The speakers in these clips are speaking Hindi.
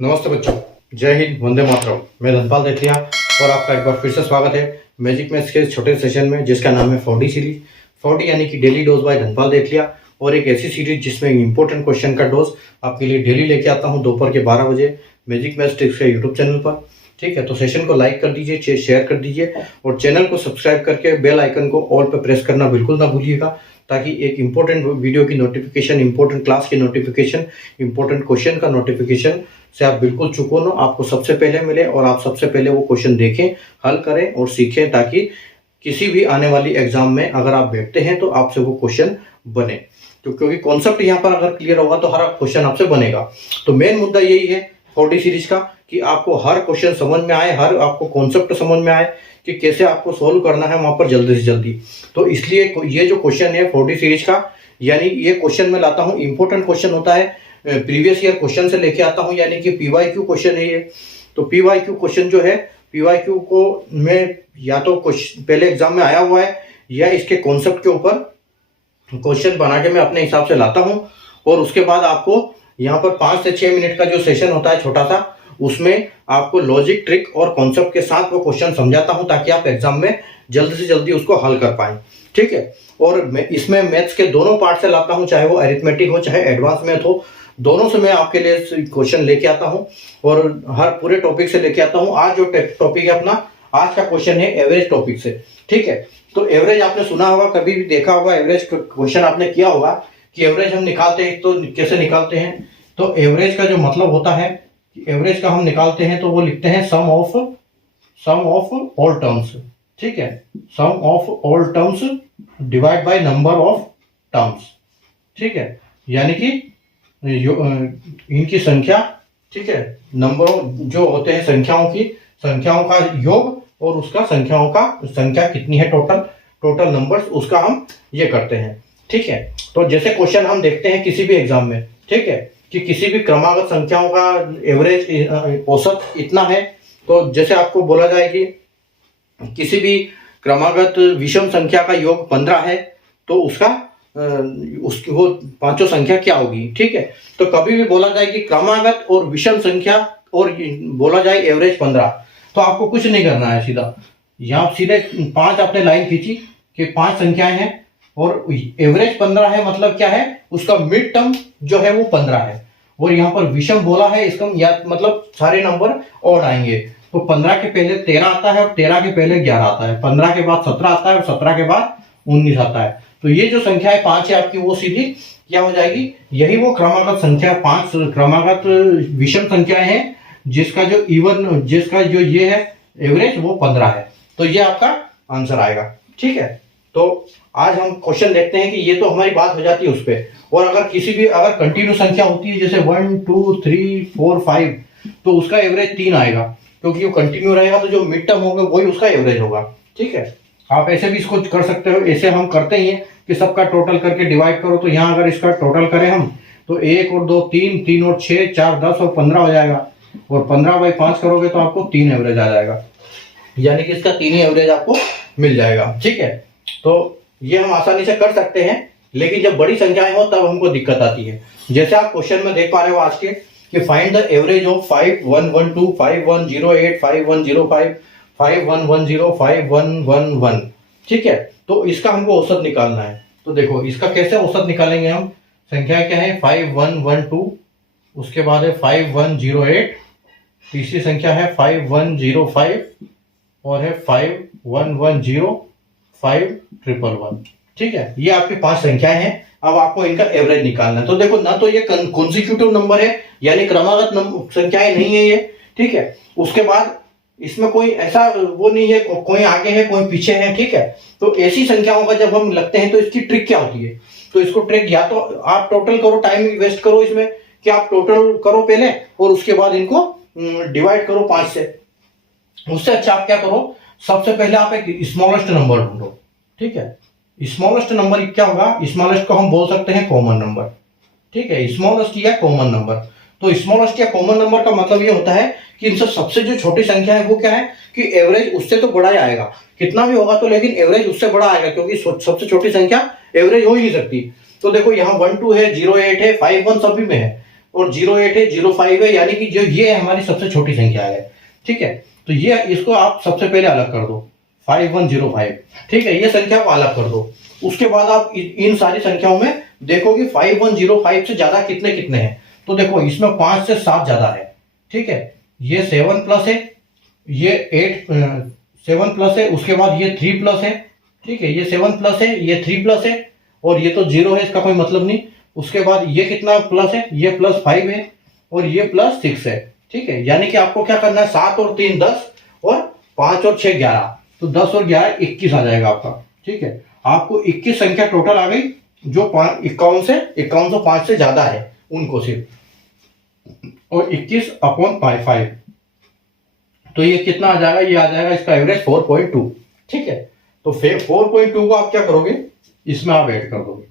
नमस्ते बच्चों, जय हिंद, वंदे मातरम। मैं धनपाल देठिया और आपका एक बार फिर से स्वागत है मैजिक मैथ्स के छोटे सेशन में, जिसका नाम है 4D सीरीज। 4D यानी कि डेली डोज बाय धनपाल देठिया, और एक ऐसी सीरीज जिसमें इंपॉर्टेंट क्वेश्चन का डोज आपके लिए डेली लेके आता हूँ दोपहर के 12 बजे मैजिक मैथ्स ट्रिक्स के यूट्यूब चैनल पर। ठीक है, तो सेशन को लाइक कर दीजिए, शेयर कर दीजिए और चैनल को सब्सक्राइब करके बेल आइकन को ऑल पर प्रेस करना बिल्कुल ना भूलिएगा, ताकि एक इंपॉर्टेंट वीडियो की नोटिफिकेशन, इंपॉर्टेंट क्लास की नोटिफिकेशन, इंपॉर्टेंट क्वेश्चन का नोटिफिकेशन से आप बिल्कुल चूको ना, आपको सबसे पहले मिले और आप सबसे पहले वो क्वेश्चन देखें, हल करें और सीखें, ताकि किसी भी आने वाली एग्जाम में अगर आप बैठते हैं तो आपसे वो क्वेश्चन बने। तो क्योंकि कॉन्सेप्ट यहाँ पर अगर क्लियर होगा तो हर क्वेश्चन आपसे बनेगा। तो मेन मुद्दा यही है 4D सीरीज का, कि आपको हर क्वेश्चन समझ में आए, हर आपको कॉन्सेप्ट समझ में आए कि कैसे आपको सोल्व करना है वहां पर जल्दी से जल्दी। तो इसलिए ये जो क्वेश्चन है 4D सीरीज का, यानी ये क्वेश्चन मैं लाता हूँ, इंपॉर्टेंट क्वेश्चन होता है, प्रीवियस ईयर क्वेश्चन से लेके आता हूँ, यानी कि PYQ क्वेश्चन है ये। तो PYQ क्वेश्चन जो है, PYQ को मैं या तो पहले एग्जाम में आया हुआ है या इसके कॉन्सेप्ट के ऊपर क्वेश्चन बना के मैं अपने हिसाब से लाता हूँ, और उसके बाद आपको यहाँ पर 5 से 6 मिनट का जो सेशन होता है छोटा सा, उसमें आपको लॉजिक, ट्रिक और कॉन्सेप्ट के साथ वो क्वेश्चन समझाता हूं, ताकि आप एग्जाम में जल्दी से जल्दी उसको हल कर पाएं। ठीक है, और मैं इसमें मैथ्स के दोनों पार्ट से लाता हूं, चाहे वो अरिथमेटिक हो चाहे एडवांस मैथ हो, दोनों से मैं आपके लिए क्वेश्चन लेके आता हूं और हर पूरे टॉपिक से लेके आता हूं। आज जो टॉपिक है अपना, आज का क्वेश्चन है एवरेज टॉपिक से। ठीक है, तो एवरेज आपने सुना होगा, कभी भी देखा होगा, एवरेज क्वेश्चन आपने किया होगा कि एवरेज हम निकालते हैं तो कैसे निकालते हैं। तो एवरेज का जो मतलब होता है, एवरेज का हम निकालते हैं तो वो लिखते हैं सम ऑफ ऑल टर्म्स। ठीक है, sum of all terms divide by number of terms. ठीक है, यानी कि इनकी संख्या, ठीक है, नंबरों जो होते हैं संख्याओं का योग, और उसका संख्या कितनी है, टोटल नंबर्स, उसका हम ये करते हैं। ठीक है, तो जैसे क्वेश्चन हम देखते हैं किसी भी एग्जाम में, ठीक है, कि किसी भी क्रमागत संख्याओं का एवरेज औसत इतना है, तो जैसे आपको बोला जाए कि किसी भी क्रमागत विषम संख्या का योग 15 है, तो उसकी वो पांचों संख्या क्या होगी। ठीक है, तो कभी भी बोला जाए कि क्रमागत और विषम संख्या और बोला जाए एवरेज 15, तो आपको कुछ नहीं करना है, सीधा यहाँ सीधे 5 आपने लाइन खींची कि 5 संख्याएं हैं और एवरेज 15 है, मतलब क्या है, उसका मिड टर्म जो है वो 15 है, और यहाँ पर विषम बोला है, इसका या मतलब सारे नंबर ऑड आएंगे। तो 15 के पहले 13 आता है और 13 के पहले 11 आता है, 15 के बाद 17 आता है और 17 के बाद 19 आता है। तो ये जो संख्या है 5 है आपकी, वो सीधी क्या हो जाएगी, यही वो क्रमागत संख्या 5 क्रमागत विषम संख्याएं हैं, जिसका जो ये है एवरेज वो 15 है। तो ये आपका आंसर आएगा। ठीक है, तो आज हम क्वेश्चन देखते हैं कि ये तो हमारी बात हो जाती है उस पर, और अगर कंटिन्यू संख्या होती है, जैसे 1 2 3 4 5, तो उसका एवरेज 3 आएगा, क्योंकि वो कंटिन्यू रहेगा, तो जो मिड टर्म होगा वही उसका एवरेज होगा। ठीक है, आप ऐसे भी इसको कर सकते हो, ऐसे हम करते ही हैं कि सबका टोटल करके डिवाइड करो, तो यहाँ अगर इसका टोटल करें हम, तो 1 और 2 3, 3 और 6 4 10 और 15 हो जाएगा, और 15/5 करोगे तो आपको 3 एवरेज आ जाएगा, यानी कि इसका 3 ही एवरेज आपको मिल जाएगा। ठीक है, तो ये हम आसानी से कर सकते हैं, लेकिन जब बड़ी संख्याएं हो तब हमको दिक्कत आती है। जैसे आप क्वेश्चन में देख पा रहे हो आज के, कि फाइंड द एवरेज ऑफ 5112 5108 5105 5110 5111। ठीक है, तो इसका हमको औसत निकालना है। तो देखो इसका कैसे औसत निकालेंगे हम, संख्या क्या है 5112, उसके बाद है 5108, तीसरी संख्या है 5105, और है 5110 5111। ठीक है, ये आपकी 5 संख्याएं हैं। अब आपको इनका एवरेज निकालना है। तो देखो, ना तो ये कॉन्सिक्यूटिव नंबर है, यानी क्रमागत संख्याएं नहीं है ये। ठीक है, उसके बाद इसमें कोई ऐसा वो नहीं है, कोई आगे है कोई पीछे है। ठीक है, तो ऐसी संख्याओं का जब हम लगते हैं तो इसकी ट्रिक क्या होती है, तो इसको ट्रिक या तो आप टोटल करो, टाइम वेस्ट करो इसमें, कि आप टोटल करो पहले और उसके बाद इनको डिवाइड करो 5 से। उससे अच्छा आप क्या करो, सबसे पहले आप एक स्मॉलेस्ट नंबर ढूंढो। ठीक है, स्मॉलेस्ट नंबर क्या होगा, स्मॉलेस्ट को हम बोल सकते हैं कॉमन नंबर। ठीक है, स्मॉलेस्ट या कॉमन नंबर। तो स्मॉलेस्ट या कॉमन नंबर का मतलब ये होता है कि इनसे सबसे जो छोटी संख्या है वो क्या है, कि एवरेज उससे तो बड़ा ही आएगा, कितना भी होगा तो, लेकिन एवरेज उससे बड़ा आएगा, क्योंकि सबसे छोटी संख्या एवरेज हो ही नहीं सकती। तो देखो यहाँ 1 2 है, 0 8 है, 5 1 सभी में है, और 08 है, 05 है, यानी कि जो ये हमारी सबसे छोटी संख्या है। ठीक है, तो ये इसको आप सबसे पहले अलग कर दो 5105। ठीक है, ये संख्या को अलग कर दो। उसके बाद आप इन सारी संख्याओं में देखो कि 5105 से ज्यादा कितने कितने हैं। तो देखो इसमें 5 से 7 ज्यादा है। ठीक है, ये 7 प्लस है, ये 7 प्लस है, उसके बाद ये 3 प्लस है। ठीक है, ये 7 प्लस है, ये 3 प्लस है, और ये तो 0 है, इसका कोई मतलब नहीं। उसके बाद ये कितना प्लस है, ये +5 है, और ये +6 है। ठीक है, यानी कि आपको क्या करना है, 7 और 3 10, और 5 और 6 11, तो 10 और 11 21 आ जाएगा आपका। ठीक है, आपको 21 संख्या टोटल आ गई, जो 5105 से ज्यादा है उनको सिर्फ, और 21/5। तो ये कितना आ जाएगा, ये आ जाएगा इसका एवरेज 4.2। ठीक है, तो 4.2 को आप क्या करोगे, इसमें आप ऐड कर दोगे,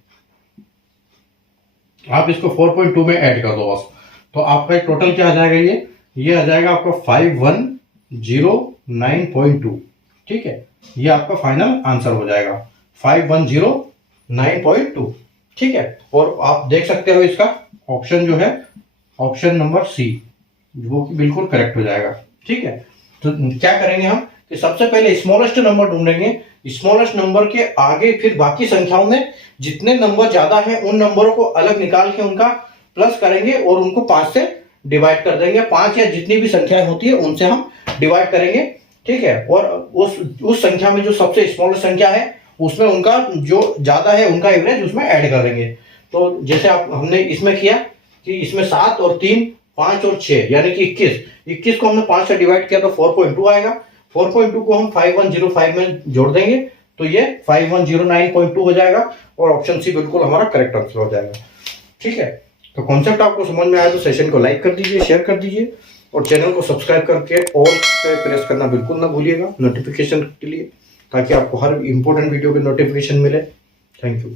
आप इसको 4.2 में ऐड कर दो बस। तो आपका टोटल क्या आ जाएगा, ये आ जाएगा आपका 5109.2। ठीक है, ये आपका फाइनल आंसर हो जाएगा 5109.2। ठीक है, और आप देख सकते हो इसका ऑप्शन जो है, ऑप्शन नंबर सी, वो बिल्कुल करेक्ट हो जाएगा। ठीक है, तो क्या करेंगे हम कि सबसे पहले स्मॉलेस्ट नंबर ढूंढेंगे, स्मॉलेस्ट नंबर के आगे फिर बाकी संख्याओं में जितने नंबर ज्यादा हैं उन नंबरों को अलग निकाल के उनका प्लस करेंगे और उनको 5 से डिवाइड कर देंगे। 5 या जितनी भी संख्याएं होती है उनसे हम डिवाइड करेंगे। ठीक है, और उस संख्या में जो सबसे स्मॉलेस्ट संख्या है उसमें उनका जो ज्यादा है उनका एवरेज उसमें ऐड कर देंगे। तो जैसे हमने इसमें किया कि इसमें 7 और 3, 5 और 6, यानी कि 21 को हमने 5 से डिवाइड किया तो 4.2 आएगा। 4.2 को हम 5105 में जोड़ देंगे तो ये 5109.2 हो जाएगा, और ऑप्शन सी बिल्कुल हमारा करेक्ट आंसर हो जाएगा। ठीक है, तो कॉन्सेप्ट आपको समझ में आया तो सेशन को लाइक कर दीजिए, शेयर कर दीजिए, और चैनल को सब्सक्राइब करके ऑल पे प्रेस करना बिल्कुल ना भूलिएगा नोटिफिकेशन के लिए, ताकि आपको हर इंपॉर्टेंट वीडियो के नोटिफिकेशन मिले। Thank you.